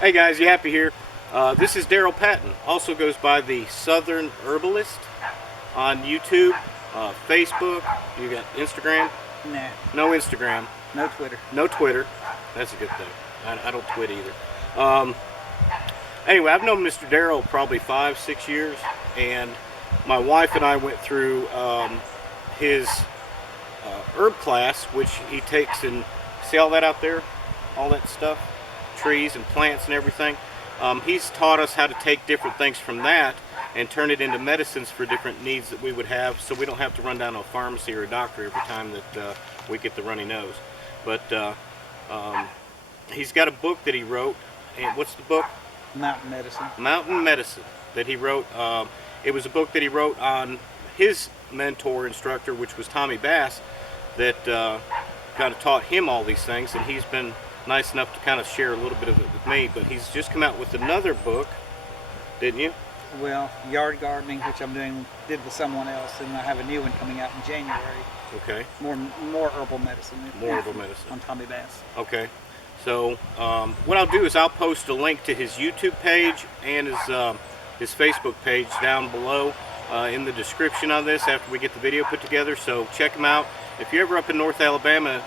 Hey guys, Yappy here. This is Darryl Patton. Also goes by the Southern Herbalist on YouTube, Facebook. You got Instagram? Nah. No Instagram. No Twitter. No Twitter. That's a good thing. I don't twit either. Anyway, I've known Mr. Darryl probably 5-6 years, and my wife and I went through his herb class, which he takes and see all that out there, all that stuff, trees and plants and everything. He's taught us how to take different things from that and turn it into medicines for different needs that we would have, so we don't have to run down to a pharmacy or a doctor every time that we get the runny nose. But he's got a book that he wrote, and what's the book? Mountain Medicine. Mountain Medicine that he wrote. It was a book that he wrote on his mentor instructor, which was Tommy Bass, that kind of taught him all these things, and he's been nice enough to kind of share a little bit of it with me. But he's just come out with another book, didn't you? Well, yard gardening, which did with someone else, and I have a new one coming out in January. Okay. More herbal medicine. More herbal medicine. On Tommy Bass. Okay. So what I'll do is I'll post a link to his YouTube page and his Facebook page down below in the description of this after we get the video put together. So check him out. If you're ever up in North Alabama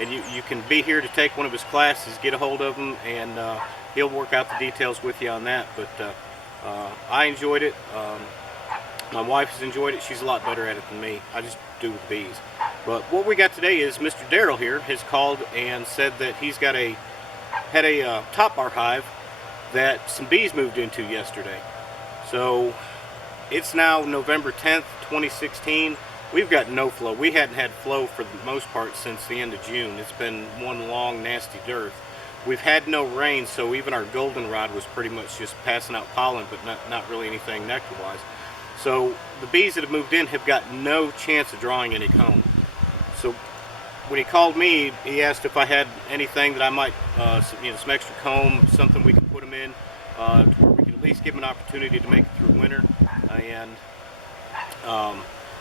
and you can be here to take one of his classes, get a hold of him, and he'll work out the details with you on that. But I enjoyed it. My wife has enjoyed it. She's a lot better at it than me. I just do with bees. But what we got today is Mr. Darryl here has called and said that he's got had a top bar hive that some bees moved into yesterday. So it's now November 10th, 2016. We've got no flow. We hadn't had flow for the most part since the end of June. It's been one long nasty dearth. We've had no rain, so even our goldenrod was pretty much just passing out pollen, but not really anything nectar-wise. So the bees that have moved in have got no chance of drawing any comb. So when he called me, he asked if I had anything that I might, some extra comb, something we could put them in, to where we could at least give them an opportunity to make it through winter. And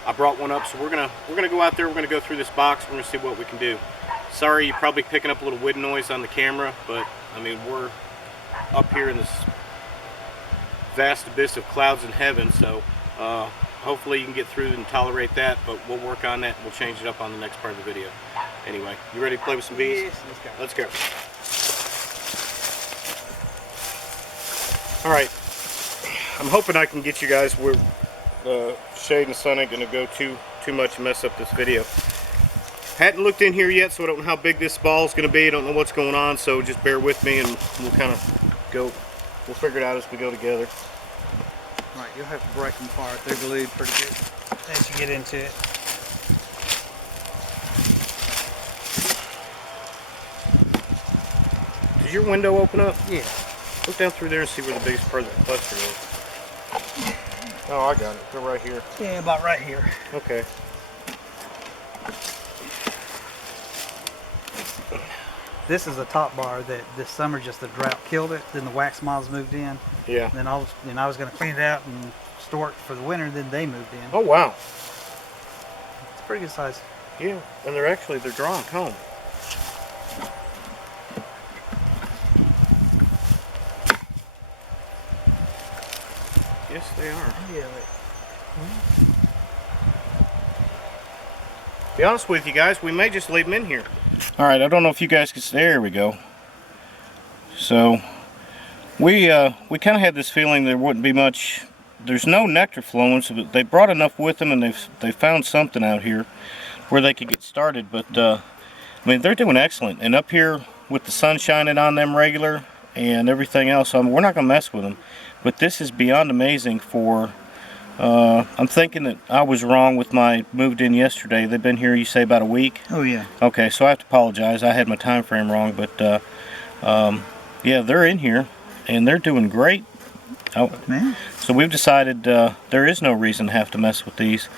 I brought one up, so we're gonna go out there. We're gonna go through this box. We're gonna see what we can do. Sorry, you're probably picking up a little wind noise on the camera, but I mean we're up here in this vast abyss of clouds in heaven, so hopefully you can get through and tolerate that. But we'll work on that and we'll change it up on the next part of the video. Anyway, you ready to play with some bees? Yes, let's go. Let's go. All right. I'm hoping I can get you guys where shade and sun ain't gonna go too much and mess up this video. Hadn't looked in here yet, so I don't know how big this ball is gonna be. I don't know what's going on, so just bear with me and we'll kind of go. We'll figure it out as we go together. Right, you'll have to break them apart. They're glued pretty good as you get into it. Does your window open up? Yeah. Look down through there and see where the biggest part of the cluster is. Oh, I got it. They're right here. Yeah, about right here. Okay. This is a top bar that this summer just the drought killed it. Then the wax moths moved in. Yeah. Then I was going to clean it out and store it for the winter. Then they moved in. Oh wow. It's a pretty good size. Yeah, and they're drawing comb. Yes, they are. Yeah. Be honest with you guys, we may just leave them in here. All right, I don't know if you guys can see. There we go. So we kind of had this feeling there wouldn't be much. There's no nectar flowing, so they brought enough with them, and they found something out here where they could get started. But I mean, they're doing excellent. And up here with the sun shining on them regular and everything else, we're not gonna mess with them. But this is beyond amazing for. I'm thinking that I was wrong with my moved in yesterday. They've been here, you say, about a week? Oh yeah. Okay, so I have to apologize. I had my time frame wrong, but Yeah, they're in here, and they're doing great. Oh, Man. so we've decided there is no reason to have to mess with these.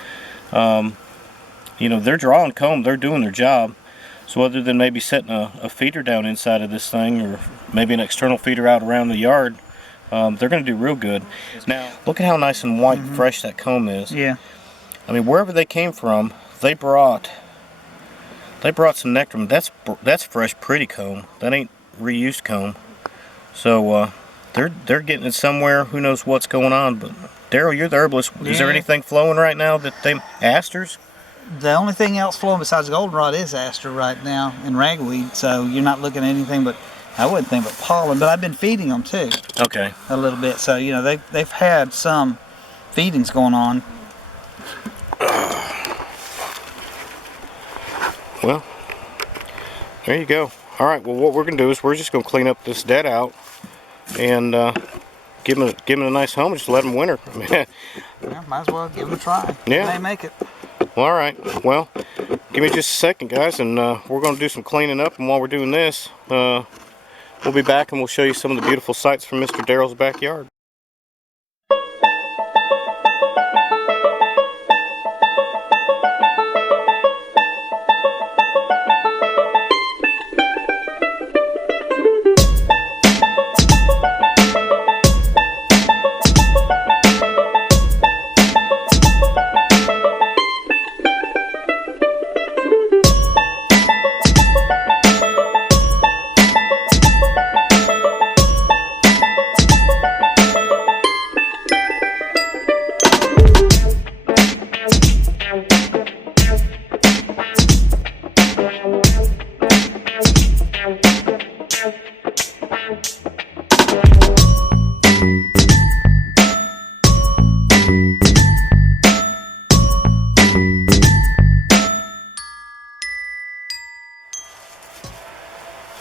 You know, they're drawing comb, they're doing their job. So other than maybe setting a feeder down inside of this thing, or maybe an external feeder out around the yard, they're going to do real good. Now, look at how nice and white and fresh that comb is. Yeah. I mean, wherever they came from, they brought some nectar. That's fresh, pretty comb. That ain't reused comb. So they're getting it somewhere. Who knows what's going on? But Darryl, you're the herbalist. Is there anything flowing right now that they asters? The only thing else flowing besides goldenrod is aster right now and ragweed. So you're not looking at anything but, I wouldn't think, but pollen. But I've been feeding them too. Okay. A little bit. So you know they've had some feedings going on. Well, there you go. All right. Well, what we're gonna do is we're just gonna clean up this dead out and give them a nice home. Just let them winter. Yeah, might as well give them a try. Yeah. They may make it. All right. Well, give me just a second, guys, and we're going to do some cleaning up. And while we're doing this, we'll be back and we'll show you some of the beautiful sights from Mr. Darryl's backyard.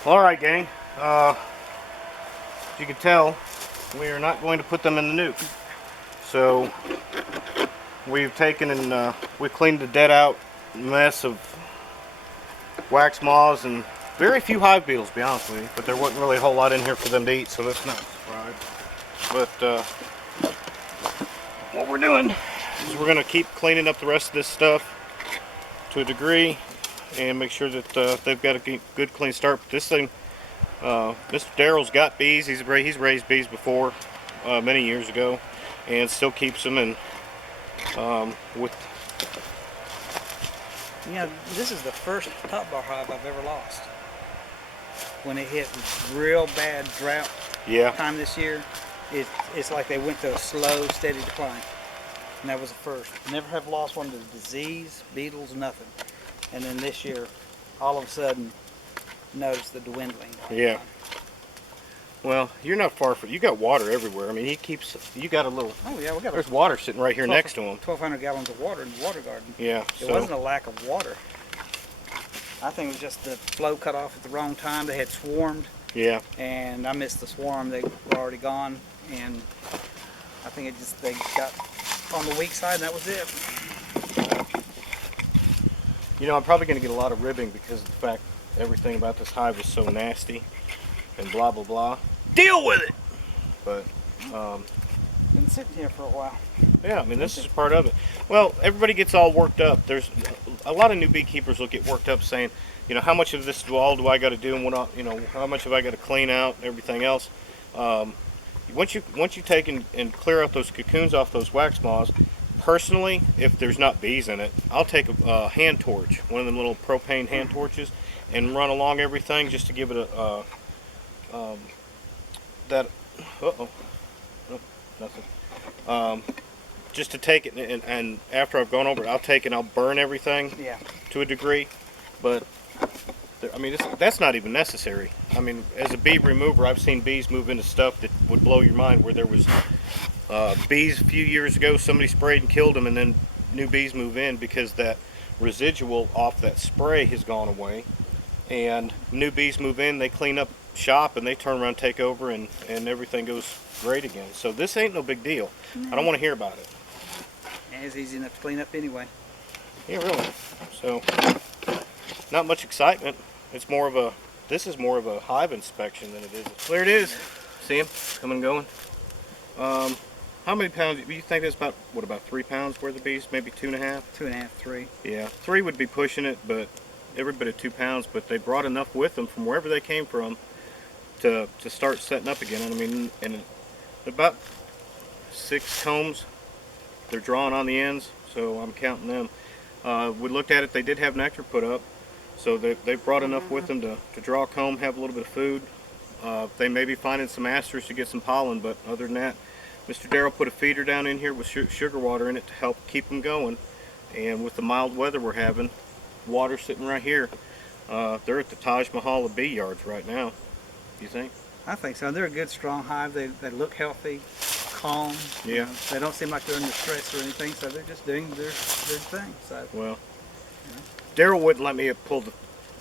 Alright, gang, as you can tell, we are not going to put them in the nuke. So we've taken and we cleaned the dead out mess of wax moths and very few hive beetles, to be honest with you, but there wasn't really a whole lot in here for them to eat, so that's not right. But what we're doing is we're going to keep cleaning up the rest of this stuff to a degree and make sure that they've got a good clean start. But this thing, Mr. Darryl's got bees. He's raised bees before many years ago, and still keeps them. And with this is the first top bar hive I've ever lost. When it hit real bad drought time this year, it's like they went through a slow, steady decline. And that was the first. Never have lost one to disease, beetles, nothing. And then this year, all of a sudden, noticed the dwindling. Yeah. Well, you're not far from. You got water everywhere. I mean, he keeps. You got a little. Oh yeah, we got. There's water sitting right here next to him. 1,200 gallons of water in the water garden. Yeah. It wasn't a lack of water. I think it was just the flow cut off at the wrong time. They had swarmed. Yeah. And I missed the swarm. They were already gone, and I think they got on the weak side, and that was it. You know, I'm probably going to get a lot of ribbing because of the fact everything about this hive is so nasty and blah blah blah. Deal with it. But been sitting here for a while. Yeah, I mean, this is part of it. Well, everybody gets all worked up. There's a lot of new beekeepers will get worked up saying, you know, how much of this all do I got to do, and what, you know, how much have I got to clean out, and everything else. Once you take and clear out those cocoons off those wax moths, personally, if there's not bees in it, I'll take a hand torch, one of them little propane hand torches, and run along everything just to give it a nothing. Just to take it, and after I've gone over it, I'll take and I'll burn everything to a degree. But I mean, that's not even necessary. I mean, as a bee remover, I've seen bees move into stuff that would blow your mind. Where there was bees a few years ago, somebody sprayed and killed them, and then new bees move in because that residual off that spray has gone away. And new bees move in, they clean up shop, and they turn around, take over, and everything goes great again. So this ain't no big deal. I don't want to hear about it. And it's easy enough to clean up anyway. Yeah, really. So not much excitement. It's more of a This is more of a hive inspection than it is. There it is. See him coming and going. How many pounds? You think that's about, what, about 3 pounds worth of bees? Maybe 2.5? 2.5, 3. Yeah, 3 would be pushing it, but every bit of 2 pounds. But they brought enough with them from wherever they came from to start setting up again. I mean, and about 6 combs. They're drawing on the ends, so I'm counting them. We looked at it. They did have nectar put up, so they brought enough with them to draw a comb, have a little bit of food. They may be finding some asters to get some pollen, but other than that, Mr. Darryl put a feeder down in here with sugar water in it to help keep them going. And with the mild weather we're having, water sitting right here, they're at the Taj Mahal of bee yards right now. You think? I think so. They're a good, strong hive. They look healthy, calm. Yeah. They don't seem like they're under stress or anything, so they're just doing their thing. So. Well, Darryl wouldn't let me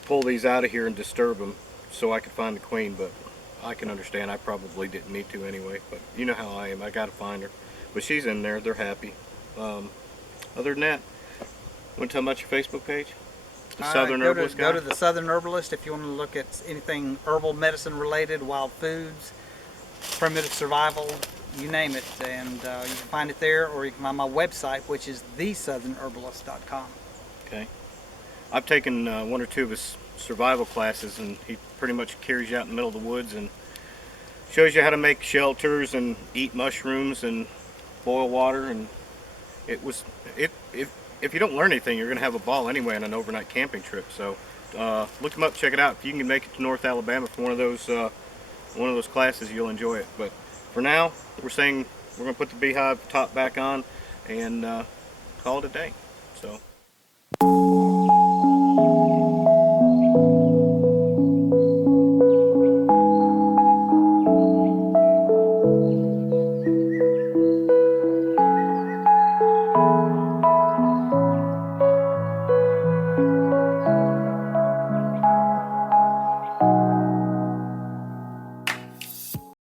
pull these out of here and disturb them so I could find the queen, but I can understand. I probably didn't need to anyway, but you know how I am. I got to find her. But she's in there. They're happy. Other than that, want to tell about your Facebook page? The Southern Herbalist guy? Go to the Southern Herbalist if you want to look at anything herbal medicine related, wild foods, primitive survival, you name it. And you can find it there, or you can find my website, which is thesouthernherbalist.com. Okay. I've taken 1 or 2 of his survival classes, and he pretty much carries you out in the middle of the woods and shows you how to make shelters and eat mushrooms and boil water. And if you don't learn anything, you're going to have a ball anyway on an overnight camping trip. So look him up, check it out. If you can make it to North Alabama for one of those classes, you'll enjoy it. But for now, we're saying we're going to put the beehive top back on and call it a day. So.